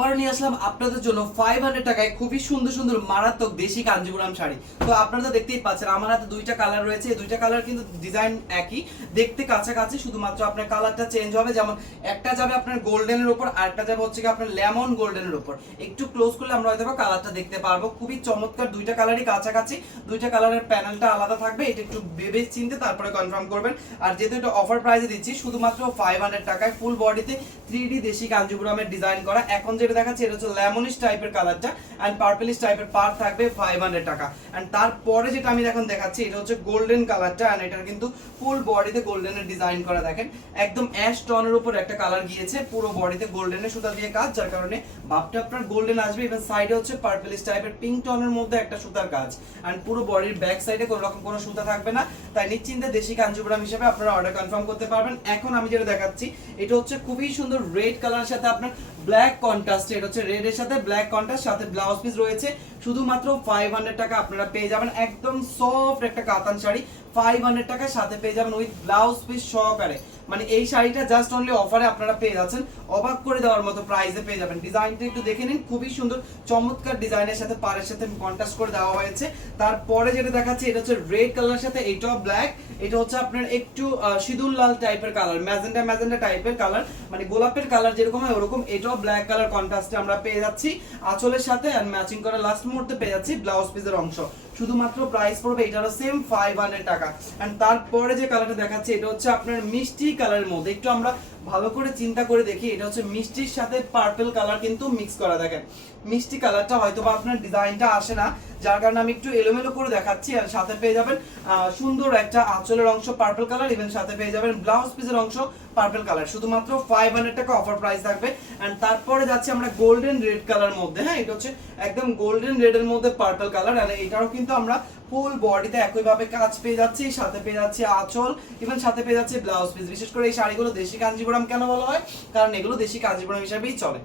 আবার নিয়ে আসলাম আপনাদের জন্য ফাইভ হান্ড্রেড টাকায় খুবই সুন্দর সুন্দর মারাত্মক দেশি কাঞ্জিপুরাম শাড়ি। তো আপনারা দেখতেই পাচ্ছেন, আমার হাতে দুইটা কালার রয়েছে। এই দুইটা কালার কিন্তু ডিজাইন একই। দেখতে কাছাকাছি, শুধুমাত্র আপনার কালারটা চেঞ্জ হবে। যেমন একটা যাবে আপনার গোল্ডেনের উপর আর একটা যাবে হচ্ছে কি আপনার লেমন গোল্ডেনের উপর। একটু ক্লোজ করলে আমরা হয়তো কালারটা দেখতে পারব। খুবই চমৎকার দুইটা কালারই কাছাকাছি। দুইটা কালারের প্যানেলটা আলাদা থাকবে। এটা একটু ভেবে চিনতে তারপরে কনফার্ম করবেন। আর যেহেতু এটা অফার প্রাইসে দিচ্ছি, শুধুমাত্র ফাইভ হান্ড্রেড টাকায় ফুল বডিতে থ্রি ডি দেশি কাঞ্জিপুরামের ডিজাইন করা। এখন যেটা দেখাচ্ছে, এটা হচ্ছে লেমনিশ টাইপের কালারটা অ্যান্ড পার্পলিশ টাইপের পার থাকবে ফাইভ হান্ড্রেড টাকা। অ্যান্ড তারপরে যেটা আমি এখন দেখাচ্ছি, এটা হচ্ছে গোল্ডেন কালারটা অ্যান্ড এটার কিন্তু ফুল বডিতে গোল্ডেনের ডিজাইন করা দেখেন। একদম অ্যাশ টনের উপর একটা কালার গিয়েছে, পুরো বডিতে গোল্ডেনের সুতা দিয়ে কাজ, যার কারণে ভাবটা আপনার গোল্ডেন আসবে এবং সাইডে হচ্ছে পার্পলিশ টাইপের পিঙ্ক টনের মধ্যে একটা সুতার কাজ। অ্যান্ড পুরো বডির ব্যাক সাইডে কোনো রকম কোনো সুতা থাকবে না। তাই নিশ্চিন্তে দেশি কাঞ্জিপুরাম হিসেবে আপনারা অর্ডার কনফার্ম করতে পারবেন। এখন আমি যেটা দেখাচ্ছি, এটা হচ্ছে খুবই সুন্দর রেড কালারের সাথে আপনার ব্ল্যাক কন্ট্রাস্ট এটা হচ্ছে রেড এর সাথে ব্ল্যাক কন্ট্রাস্ট সাথে ব্লাউজ পিস রয়েছে। শুধুমাত্র ফাইভ হান্ড্রেড টাকা আপনারা পেয়ে যাবেন। একদম সফট একটা কাতান শাড়ি ফাইভ হান্ড্রেড টাকার সাথে পেয়ে যাবেন উইথ ব্লাউজ পিস সহকারে। মানে এই শাড়িটা জাস্ট অনলি অফারে আপনারা পেয়ে যাচ্ছেন। অবাক করে দেওয়ার মতো প্রাইসে পেয়ে যাবেন। ডিজাইনটা একটু দেখে নিন, খুবই সুন্দর, চমৎকার ডিজাইনের সাথে, পাড়ের সাথে কন্ট্রাস্ট করে দেওয়া হয়েছে। তারপরে যেটা দেখাচ্ছি, এটা হচ্ছে রেড কালারের সাথে এইটাও ব্ল্যাক এটা হচ্ছে আপনার একটু সিঁদুর লাল টাইপের কালার ম্যাজেন্ডা ম্যাজেন্ডা টাইপের কালার মানে গোলাপের কালার যেরকম হয় ওরকম, এটাও ব্ল্যাক কালার কন্ট্রাস্টে আমরা পেয়ে যাচ্ছি। আঁচলের সাথে আর ম্যাচিং করা লাস্ট মুহূর্তে পেয়ে যাচ্ছি ব্লাউজ পিসের অংশ। শুধুমাত্র প্রাইস পড়বে, এটারও সেম ফাইভ হান্ড্রেড টাকা। অ্যান্ড তারপরে যে কালারটা দেখাচ্ছে, এটা হচ্ছে আপনার মিষ্টি কালারের মধ্যে। একটু আমরা ভালো করে চিন্তা করে দেখি, এটা হচ্ছে মিষ্টির সাথে পার্পল কালার কিন্তু মিক্স করা, দেখেন। মিষ্টি কালারটা হয়তো বা আপনার ডিজাইনটা আসে না, যার কারণে আমি একটু এলোমেলো করে দেখাচ্ছি আর সাথে পেয়ে যাবেন সুন্দর একটা আঁচলের অংশ পার্পল কালার ইভেন সাথে পেয়ে যাবেন ব্লাউজ পিসের অংশ পার্পল কালার শুধুমাত্র ফাইভ হান্ড্রেড টাকা অফার প্রাইস থাকবে। অ্যান্ড তারপরে যাচ্ছে আমরা গোল্ডেন রেড কালার মধ্যে। হ্যাঁ এটা হচ্ছে একদম গোল্ডেন রেড এর মধ্যে পার্পল কালার আর এটাও কিন্তু আমরা ফুল বডিতে একইভাবে কাজ পেয়ে যাচ্ছি, সাথে পেয়ে যাচ্ছে আঁচল ইভেন সাথে পেয়ে যাচ্ছে ব্লাউজ পিস বিশেষ করে এই শাড়িগুলো দেশি কাঞ্জিপুরম কেন বলা হয়? কারণ এগুলো দেশি কাঞ্জিপুরম হিসাবেই চলে।